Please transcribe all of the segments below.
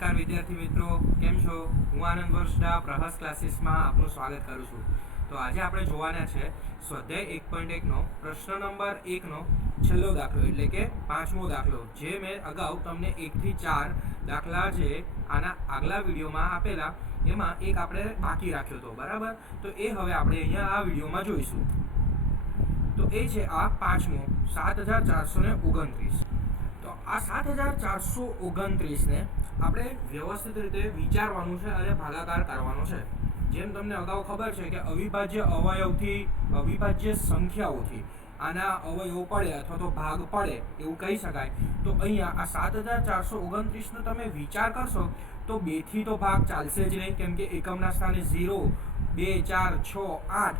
નમસ્કાર વિદ્યાર્થી મિત્રો, કેમ છો? હું આનંદ વર્ષડા પ્રહાસ ક્લાસીસમાં આપનું સ્વાગત કરું છું. તો આજે આપણે જોવાના છે સ્વાધ્યાય 1.1 નો પ્રશ્ન નંબર 1 નો છેલ્લો દાખલો, એટલે કે પાંચમો દાખલો, જે મેં અગાઉ તમને 1 થી 4 દાખલા જે આના આગલા વિડીયોમાં આપેલા એમાં એક આપણે બાકી રાખ્યો હતો, બરાબર? તો એ હવે આપણે અહીંયા આ વિડીયોમાં જોઈશું. તો એ છે આ પાંચમો 7429. તો આ 7429 ને આપણે વ્યવસ્થિત રીતે વિચારવાનું છે અને ભાગાકાર કરવાનો છે. જેમ તમને અગાઉ ખબર છે કે અવિભાજ્ય અવયવથી, અવિભાજ્ય સંખ્યાઓથી આના અવયવ પડે અથવા તો ભાગ પડે એવું કહી શકાય. તો અહીંયા આ 7429 નો તમે વિચાર કરશો તો 2 થી તો ભાગ ચાલશે જ નહીં, કેમ કે એકમના સ્થાને 0, 2, 4, 6, 8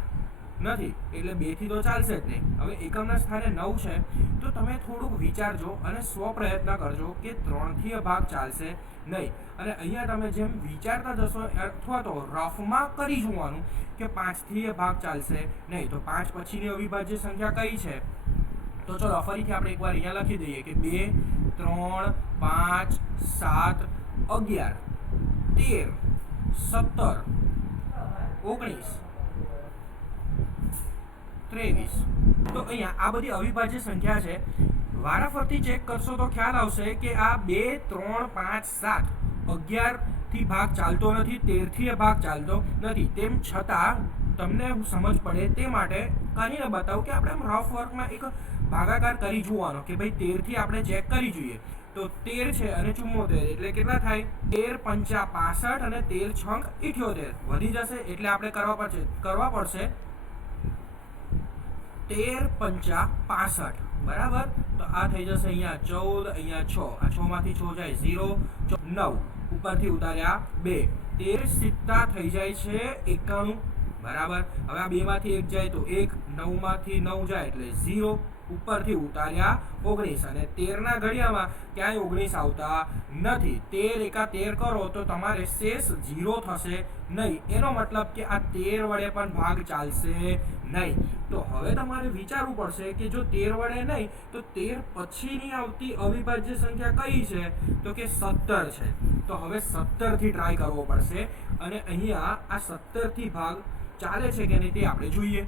નથી, એટલે 2 થી તો ચાલશે જ નહીં. હવે એકમના સ્થાને 9 છે, તો તમે થોડુંક વિચારજો અને સ્વપ્રયત્ન કરજો કે 3 થી ભાગ ચાલશે નહીં. અને અહીંયા તમે જેમ વિચારતા જશો અથવા તો રફમાં કરી જોવાનું કે 5 થી ભાગ ચાલશે નહીં. તો 5 પછીની અવિભાજ્ય સંખ્યા કઈ છે? તો ચલો ફરીથી આપણે એકવાર અહીંયા લખી દઈએ કે 2, 3, 5, 7, 11, 13, 17, 19, 23. તો અહીંયા આ બધી અવિભાજ્ય સંખ્યા છે. વારાફરતી ચેક કરશો તો ખ્યાલ આવશે કે આ 2, 3, 5, 7, 11 થી ભાગ ચાલતો નથી, 13 થી ભાગ ચાલતો નથી. તેમ છતાં તમને સમજ પડે તે માટે કરીને બતાવું કે આપણે રફ વર્કમાં એક ભાગાકાર કરી જોવાનો કે ભાઈ 13 થી આપણે ચેક કરી જોઈએ. તો 13 છે અને 74, એટલે કેટલા થાય? 13 પંચા 65 અને 13 છંગ 78 વધી જશે, એટલે આપણે કરવા પડશે 13 પંચા 65, બરાબર? તો આ થઈ જશે અહીંયા 14, અહીંયા 6, આ 6 માંથી 6 જાય 0, 9 ઉપરથી ઉતાર્યા 2, 13 સિત્તા થઈ જાય છે 91, બરાબર? હવે આ 2 માંથી 1 જાય તો 1, 9 માંથી 9 જાય એટલે 0, ઉપરથી ઉતાર્યા 19, અને 13 ના ઘડિયામાં ક્યાંય 19 આવતા નથી. 13 એકા 13 કરો તો તમારે શેષ 0 થશે નહીં. એનો મતલબ કે આ 13 વડે પણ ભાગ ચાલશે નહીં. તો હવે તમારે વિચારવું પડશે કે જો 13 વડે નહીં તો 13 પછીની આવતી અવિભાજ્ય સંખ્યા કઈ છે? તો કે 17 છે. તો હવે 17 થી ટ્રાય કરવો પડશે, અને અહીંયા આ 17 થી ભાગ ચાલે છે કે નહીં તે આપણે જોઈએ,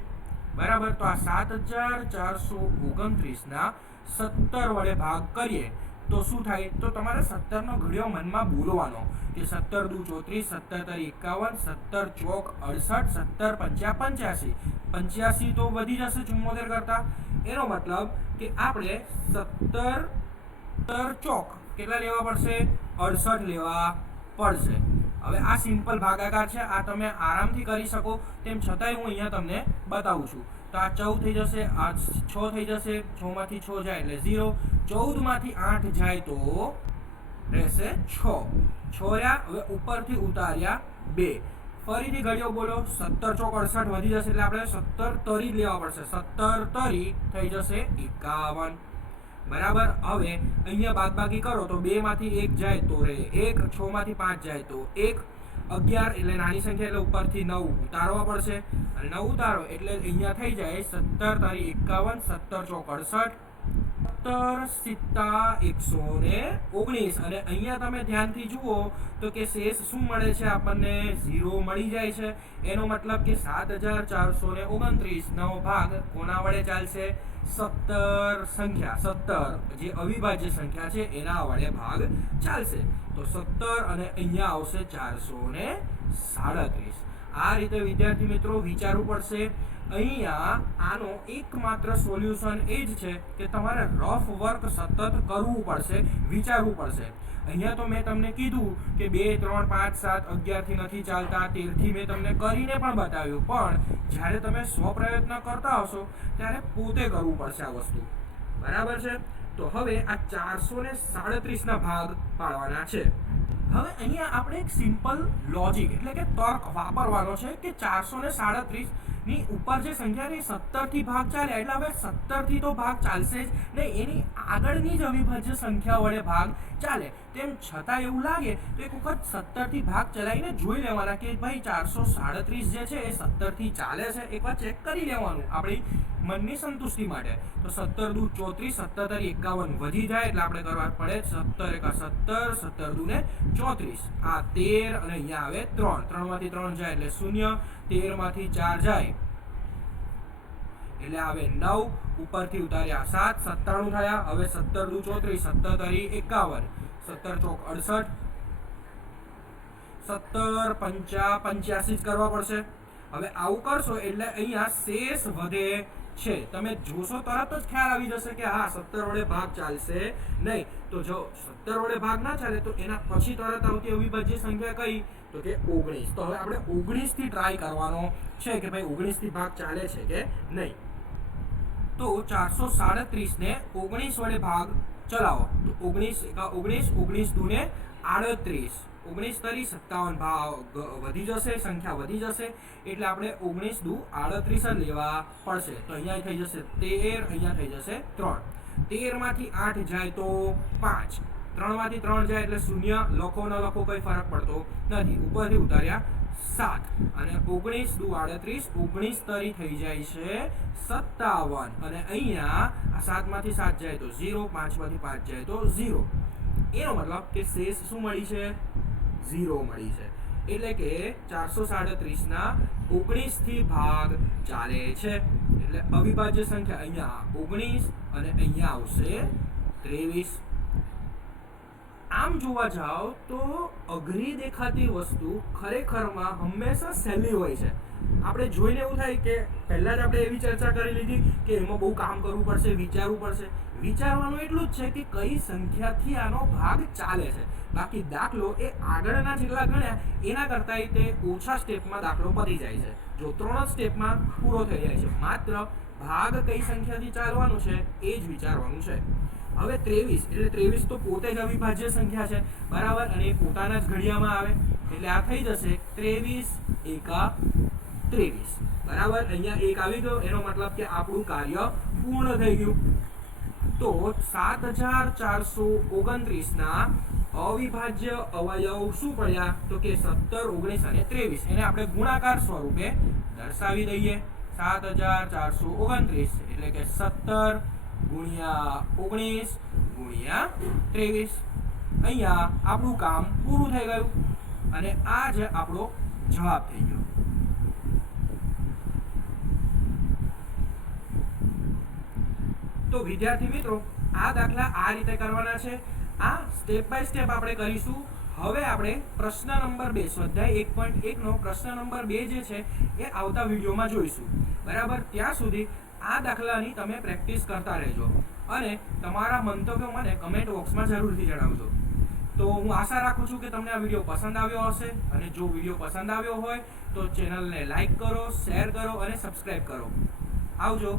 બરાબર? તો આ 7429 ના 17 વડે ભાગ કરીએ તો શું થાય? તો તમારે 17 નો ઘડિયો મનમાં બોલવાનો કે 17 દુ 34, 17 તરી 51, 17 ચોક 68, 17 પંચા 85. 85 તો વધી જશે 74 કરતા. એનો મતલબ કે આપણે 17 ચોક કેટલા લેવા પડશે? 68 લેવા પડશે. હવે આ સિમ્પલ ભાગાકાર છે, આ તમે આરામથી કરી શકો. તેમ છતાંય હું અહીંયા તમને બતાવું છું. તો આ 14 થઈ જશે, આ 6 થઈ જશે, 6 માંથી 6 જાય એટલે 0, 14 માંથી 8 જાય તો રહેશે 6 રહ્યા. હવે ઉપરથી ઉતાર્યા 2, ફરીથી ઘડિયો બોલો, 17 ચોક 68 વધી જશે, એટલે આપણે 17 તરી લેવા પડશે. 17 તરી થઈ જશે 51, બરાબર? હવે અહીંયા બાદબાકી કરો તો 2 માંથી 1 જાય તો રહે 1, 6 માંથી 5 જાય તો 1, 11 એટલે નાની સંખ્યા, એટલે ઉપરથી 9 ઉતારવા પડશે, અને 9 ઉતારો એટલે અહીંયા થઈ જાય 17 તારી 51, 17 ચોક 68, 17 સિત્તા 119. અને અહીંયા તમે ધ્યાનથી જુઓ તો કે શેષ શું મળે છે આપણને? 0 મળી જાય છે. એનો મતલબ કે 7429 નો ભાગ કોના વડે ચાલશે? 17 સંખ્યા, 17 જે અવિભાજ્ય સંખ્યા છે એના વડે ભાગ ચાલશે. તો 17 અને અહીંયા આવશે 437. આ રીતે વિદ્યાર્થી મિત્રો વિચારવું પડશે. અહીંયા આનો એકમાત્ર સોલ્યુશન એ જ છે કે તમારે રફ વર્ક સતત કરવું પડશે, વિચારવું પડશે. અહીંયા તો મેં તમને કીધું કે 2, 3, 5, 7, 11 થી નથી ચાલતા, 13 થી મેં તમને કરીને પણ બતાવ્યું, પણ જ્યારે તમે સ્વપ્રયત્ન કરતા હશો ત્યારે પોતે કરવું પડશે આ વસ્તુ, બરાબર છે? તો હવે આ 437 ના ભાગ પાડવાના છે. હવે અહીંયા આપણે એક સિમ્પલ લોજિક એટલે કે તર્ક વાપરવાનો છે કે 437 ની ઉપર જે સંખ્યા 17 થી ભાગ ચાલે, એટલે હવે 17 થી તો ભાગ ચાલશે જ નહીં, એની આગળની જ અવિભાજ્ય સંખ્યા વડે ભાગ ચાલે. તેમ છતાં એવું લાગે તો એક વખત 17 થી ભાગ ચલાવીને જોઈ લેવાના કે ભાઈ 437 જે છે એ 17 થી ચાલે છે, એકવાર ચેક કરી લેવાનું આપણી મનની સંતુષ્ટિ માટે. તો 17 દુ 34, 17 તરી 51 વધી જાય એટલે આપણે કરવા પડે 17 એકા 17, 17 દુ ને 34, આ 13 અને અહીંયા આવે 3, 3 માંથી 3 જાય એટલે 0, 13 માંથી 4 જાય એટલે આવે 9, ઉપરથી ઉતાર્યા 7, 97 થયા. હવે 17 દુ 34, 17 તરી 51, 17 ચોક 68, 17 પંચા 85 જ કરવા પડશે. હવે આવું કરશો એટલે અહીંયા શેષ વધે છે. તમે જોશો તરત જ ખ્યાલ આવી જશે કે હા 17 વડે ભાગ ચાલશે નહીં. તો જો 17 વડે ભાગ ના ચાલે તો એના પછી તરત આવતી અવિભાજ્ય સંખ્યા કઈ? તો કે 19. તો હવે આપણે 19 થી ટ્રાય કરવાનો છે કે ભાઈ 19 થી ભાગ ચાલે છે કે નહીં. તો 437 ને 19 વડે ભાગ ચલાવો તો 19 એકા 19, 19 દુ ને 38, 19 તરી 57 ભાગ વધી જશે, સંખ્યા વધી જશે એટલે આપણે 19 દુ 38 જ લેવા પડશે. તો અહીંયા થઈ જશે 13, અહીંયા થઈ જશે 3, 13 માંથી 8 જાય તો 5, 3 માંથી 3 જાય એટલે 0, લખો ન લખો કઈ ફરક પડતો નથી. ઉપરથી ઉતાર્યા 7 અને 19 દુ 38, 19 તરી થઈ જાય છે 57 અને અહીંયા આ 7 માંથી 7 જાય તો 0, 5 માંથી 5 જાય તો 0. એનો મતલબ કે શેષ શું મળી છે? 0 મળી છે. એટલે કે 437 ના 19 થી ભાગ ચાલે છે. એટલે અવિભાજ્ય સંખ્યા અહીંયા 19 અને અહીંયા આવશે 23. આમ જોવા જાવ તો અઘરી દેખાતી વસ્તુ ખરેખરમાં હંમેશા સહેલી હોય છે. આપણે જોઈને એવું થાય કે પહેલા જ આપણે એવી ચર્ચા કરી લીધી કે એમાં બહુ કામ કરવું પડશે, વિચારવું પડશે. વિચારવાનું એટલું જ છે કે કઈ સંખ્યાથી આનો ભાગ ચાલે છે. બાકી દાખલો એ આગળના જેટલા ગણ્યા એના કરતાં તે ઓછા સ્ટેપમાં દાખલો પતી જાય છે. જો 3 સ્ટેપમાં પૂરો થઈ જાય છે. માત્ર ભાગ કઈ સંખ્યાથી ચાલવાનું છે એ જ વિચારવાનું છે. હવે 23 એટલે 23 તો પોતે જ અવિભાજ્ય સંખ્યા છે બરાબર, અને એ પોતાના જ ઘડિયામાં આવે એટલે આ થઈ જશે 23 એકા 23 બરાબર. અહીંયા 1 આવી ગયો એનો મતલબ કે આપણું કાર્ય પૂર્ણ થઈ ગયું. તો 7429 ના અવિભાજ્ય અવયવ શું પડ્યા? તો કે 17, 19 અને 23. એને આપણે ગુણાકાર સ્વરૂપે દર્શાવી દઈએ. 7429 એટલે કે 17 ગુણ્યા 19 ગુણ્યા 23. અહીંયા આપણું કામ પૂરું થઈ ગયું અને આ જ આપણો જવાબ થઈ ગયો. તો વિદ્યાર્થી મિત્રો આ દાખલા આ રીતે કરવાના છે. આ સ્ટેપ બાય સ્ટેપ આપણે કરીશું. હવે આપણે પ્રશ્ન નંબર 2 સ્વાધ્યાય 1.1 નો પ્રશ્ન નંબર 2 જે છે એ આવતા વિડીયોમાં જોઈશું બરાબર. ત્યાં સુધી આ દાખલાની તમે પ્રેક્ટિસ કરતા રહેજો અને તમારા મંતવ્યો મને કમેન્ટ બોક્સમાં જરૂરથી જણાવજો. તો હું આશા રાખું છું કે તમને આ વિડીયો પસંદ આવ્યો હશે અને જો વિડીયો પસંદ આવ્યો હોય તો ચેનલને લાઈક કરો, શેર કરો અને સબસ્ક્રાઇબ કરો. આવજો.